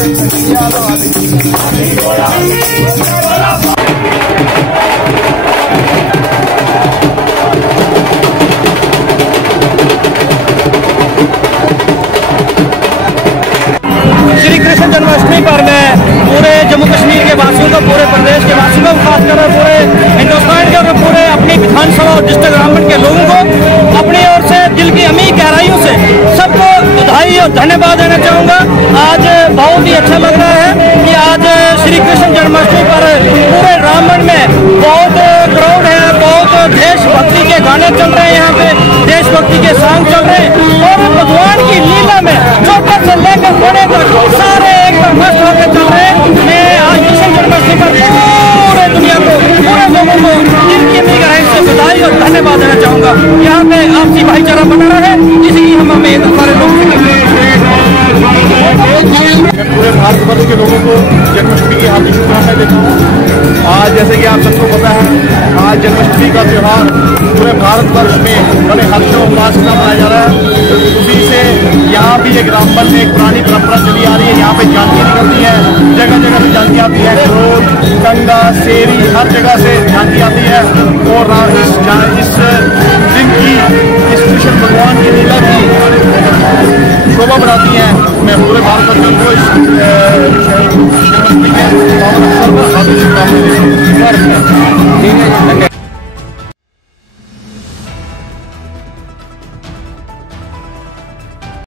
श्री कृष्ण जन्माष्टमी पर मैं पूरे जम्मू कश्मीर के वासियों को, पूरे प्रदेश के वासियों को, खासकर पूरे हिंदुस्तान के और पूरे अपनी विधानसभा और डिस्ट्रिक्ट ग्रामीण के लोगों को अपनी ओर से दिल की अमीर गहराइयों से सबको बधाई और धन्यवाद देना चाहूँगा। आज बहुत ही अच्छा लग रहा है कि आज श्री कृष्ण जन्माष्टमी पर पूरे रामगढ़ में बहुत क्राउड है, बहुत देशभक्ति के गाने चल रहे हैं, यहाँ पे देशभक्ति के सॉन्ग चल रहे हैं और भगवान की लीला में छोटे से लेकर बड़े तक सारे एकदम मस्त होकर चल रहे हैं। मैं आज कृष्ण जन्माष्टमी पर पूरे दुनिया को, पूरे लोगों को दिल की गहराई से बधाई और धन्यवाद देना चाहूँगा। यहाँ पे आपसी भाईचारा बना रहे, इसलिए हम उम्मीद हमारे लोग पूरे भारतवर्ष के लोगों को जन्माष्टमी की हार्दिक शुभकामनाएं देता हूँ। आज जैसे कि आप सबको पता है, आज जन्माष्टमी का त्यौहार पूरे भारतवर्ष में बड़े हर्षोल्लास से मनाया जा रहा है। उसी से यहाँ भी एक रामबन में एक पुरानी परंपरा चली आ रही है। यहाँ पे झांकी निकलती है, जगह जगह से झांकी आती है, रोड, गंगा, शेरी, हर जगह से झांकी आती है और इस दिन की, इस कृष्ण भगवान की लीला की शोभा बढ़ाती है। मैं पूरे भारतवर्ष को